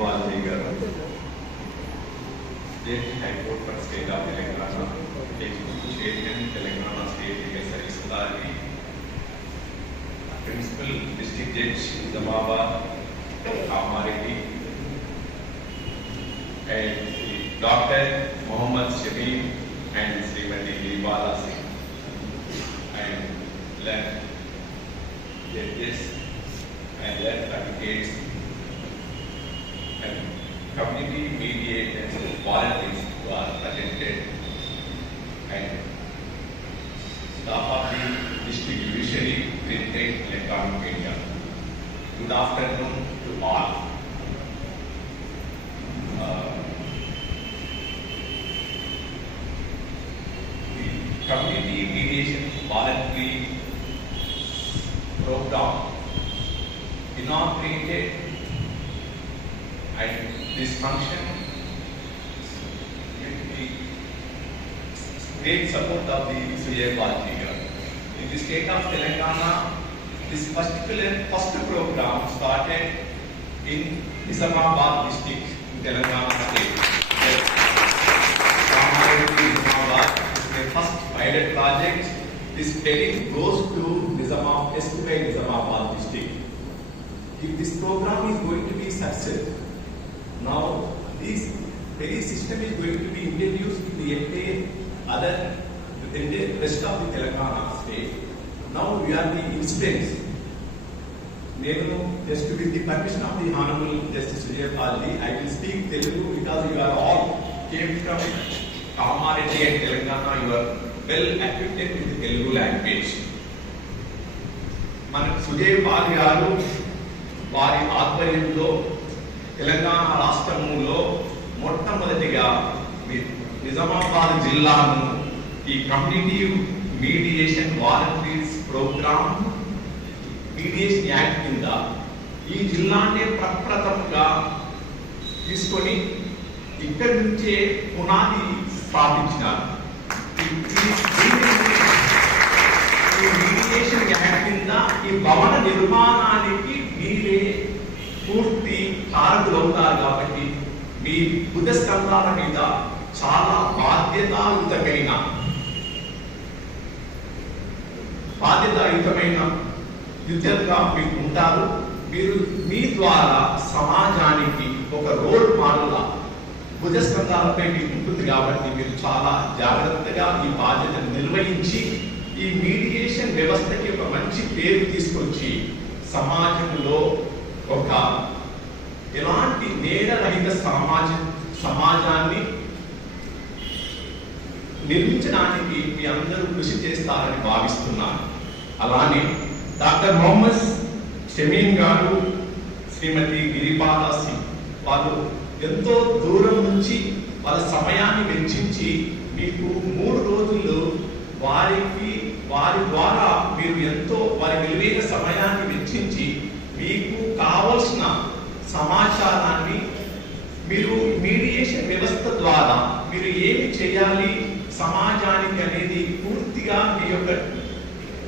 बात नहीं कर रहा। स्टेट हाईकोर्ट पर स्टेट ऑफ़ तेलंगाना एक स्टेट है तेलंगाना स्टेट के सरिस्तार की प्रिंसिपल डिस्ट्रिक्ट जज जमाबाद हमारे की and doctor Mohammed Shabib and Shrimati Leebala Singh. And left जजेस and left advocates judiciary printed electronic media. Good afternoon to all. Uh, the community mediation voluntary program inaugurated and this function with the great support of the Balaji In the state of Telangana, this particular first program started in Islamabad district, in Telangana state. Yes. Is the first pilot project. This credit goes to Nizamab, SQI Nizamabad district. If this program is going to be success, now this very system is going to be introduced in the entire other, the rest of the Telangana state. Now we are the incidents. నేను just with the permission of the honourable justice Vijaypalji I will speak Telugu because you are all came from Kamareddy and Telangana you are well acquainted with Telugu language మన Sujay Paul గారు వారి ఆధ్వర్యంలో తెలంగాణ రాష్ట్రంలో మొట్టమొదటిగా నిజామాబాద్ జిల్లాను ఈ community mediation volunteers programme mediation act కింద ఈ జిల్లానే ప్రప్రథమంగా తీసుకొని ఇక్కడి నుంచే పునాది స్థాపించినారు. ఈ- మీడియేషన్ యాక్ట్ కింద ఈ భవన నిర్మాణానికి మీరే పూర్తి కారకులు అవుతారు కాబట్టి మీ బుధ స్కంధాల మీద చాలా బాధ్యతాయుతమైన బాధ్యతాయుతమైన యుద్ధంగా మీకు ఉంటారు. మీరు మీ ద్వారా సమాజానికి ఒక రోల్ మోడల్ భుజస్కంధాలపై మీకు ఉంటుంది కాబట్టి మీరు చాలా జాగ్రత్తగా ఈ బాధ్యతను నిర్వహించి ఈ మీడియేషన్ వ్యవస్థకి ఒక మంచి పేరు తీసుకొచ్చి సమాజంలో ఒక ఎలాంటి నేరరహిత సమాజ సమాజాన్ని నిర్మించడానికి మీ అందరూ కృషి చేస్తారని భావిస్తున్నాను. అలానే డాక్టర్ మొహమ్మద్ షమీన్ గారు శ్రీమతి గిరిపాల సింగ్ వాళ్ళు ఎంతో దూరం నుంచి వాళ్ళ సమయాన్ని వెచ్చించి మీకు మూడు రోజుల్లో వారికి వారి ద్వారా మీరు ఎంతో వారి విలువైన సమయాన్ని వెచ్చించి మీకు కావలసిన సమాచారాన్ని మీరు మీడియేషన్ వ్యవస్థ ద్వారా మీరు ఏమి చేయాలి? సమాజానికి అనేది పూర్తిగా మీ యొక్క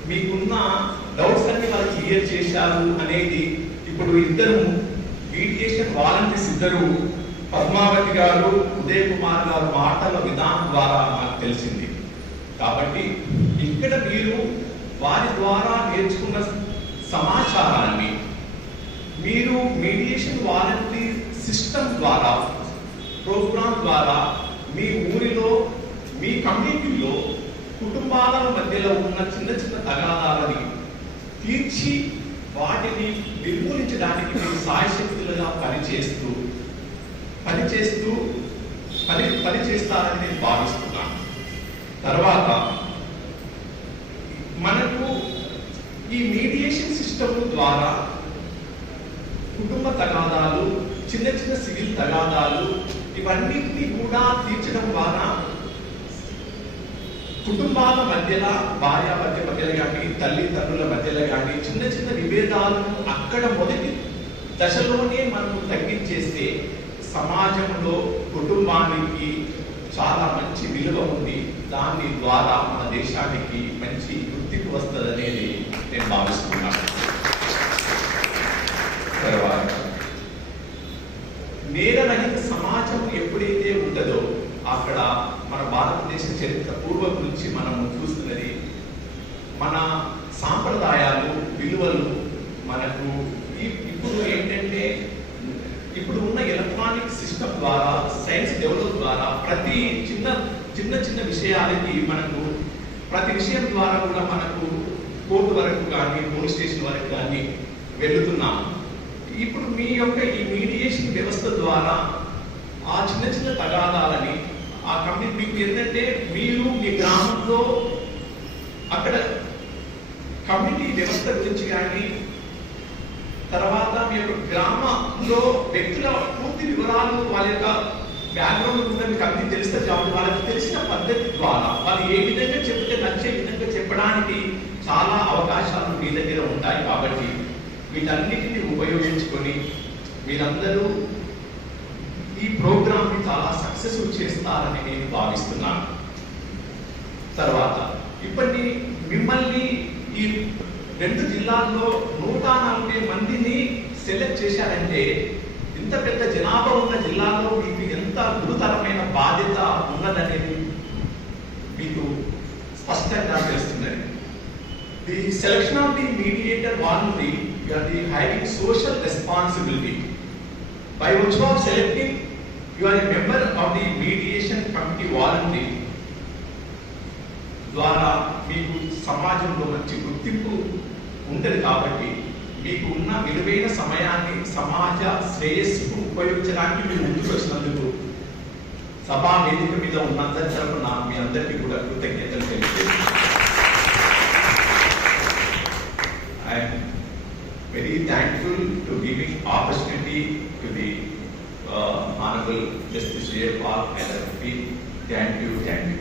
మీకున్న డౌట్స్ అన్ని వాళ్ళు క్లియర్ చేశారు అనేది ఇప్పుడు ఇద్దరు మీడియేషన్ వాలంటీర్స్ ఇద్దరు పద్మావతి గారు ఉదయ్ కుమార్ గారు మాటల విధానం ద్వారా మాకు తెలిసింది. కాబట్టి ఇక్కడ మీరు వారి ద్వారా నేర్చుకున్న సమాచారాన్ని మీరు మీడియేషన్ వాలంటీర్ సిస్టమ్ ద్వారా ప్రోగ్రామ్ ద్వారా మీ ఊరిలో మీ కమ్యూనిటీలో కుటుంబాల మధ్యలో ఉన్న చిన్న చిన్న తగాదాలని తీర్చి వాటిని నిర్మూలించడానికి మీరు సాయశక్తులుగా పనిచేస్తూ పనిచేస్తూ పని పని చేస్తారని నేను భావిస్తున్నాను. తర్వాత మనకు ఈ మీడియేషన్ సిస్టమ్ ద్వారా కుటుంబ తగాదాలు చిన్న చిన్న సివిల్ తగాదాలు ఇవన్నిటిని కూడా తీర్చడం ద్వారా కుటుంబాల మధ్యలో భార్య మధ్య మధ్యలో కానీ తల్లిదండ్రుల మధ్యలో కానీ చిన్న చిన్న విభేదాలను అక్కడ మొదటి దశలోనే మనం తగ్గించేస్తే సమాజంలో కుటుంబానికి చాలా మంచి విలువ ఉంది. దాని ద్వారా మన దేశానికి మంచి గుర్తింపు వస్తుంది అనేది నేను భావిస్తున్నాను. తర్వాత అక్కడ మన భారతదేశ చరిత్ర పూర్వం నుంచి మనము చూస్తున్నది మన సాంప్రదాయాలు విలువలు మనకు ఇప్పుడు ఏంటంటే ఇప్పుడు ఉన్న ఎలక్ట్రానిక్ సిస్టమ్ ద్వారా సైన్స్ డెవలప్ ద్వారా ప్రతి చిన్న చిన్న చిన్న విషయాలకి మనకు ప్రతి విషయం ద్వారా కూడా మనకు కోర్టు వరకు కానీ పోలీస్ స్టేషన్ వరకు కానీ వెళుతున్నాం. ఇప్పుడు మీ యొక్క ఈ మీడియేషన్ వ్యవస్థ ద్వారా ఆ చిన్న చిన్న తగాదాలని ఆ కమిటీ మీకు ఏంటంటే మీరు మీ గ్రామంలో అక్కడ కమిటీ వ్యవస్థ గురించి కానీ తర్వాత మీ యొక్క గ్రామంలో వ్యక్తుల పూర్తి వివరాలు వాళ్ళ యొక్క బ్యాక్గ్రౌండ్ కూడా మీకు అన్ని తెలుస్తుంది కాబట్టి వాళ్ళకి తెలిసిన పద్ధతి ద్వారా వాళ్ళు ఏ విధంగా చెప్తే నచ్చే విధంగా చెప్పడానికి చాలా అవకాశాలు మీ దగ్గర ఉంటాయి. కాబట్టి వీటన్నిటిని ఉపయోగించుకొని మీరందరూ ఈ ప్రోగ్రామ్ని చాలా సక్సెస్ఫుల్ చేస్తారని నేను భావిస్తున్నాను. తర్వాత ఇప్పటి మిమ్మల్ని ఈ రెండు జిల్లాల్లో నూట నలభై మందిని సెలెక్ట్ చేశారంటే ఇంత పెద్ద జనాభా ఉన్న జిల్లాలో మీకు ఎంత గురుతరమైన బాధ్యత ఉన్నదనేది మీకు స్పష్టంగా తెలుస్తున్నది the selection of the mediator volunteer you are the having social responsibility by virtue of you are a member of the mediation committee volunteer ద్వారా మీకు సమాజంలో మంచి గుర్తింపు ఉంటుంది కాబట్టి మీకు ఉన్న విలువైన సమయాన్ని సమాజ శ్రేయస్సుకు ఉపయోగించడానికి మీరు ముందుకు వచ్చినందుకు సభా వేదిక మీద ఉన్నంత తరపున మీ అందరికీ కూడా కృతజ్ఞతలు తెలియజేస్తున్నాను. Honorable Justice Jayapal and the Thank you, thank you.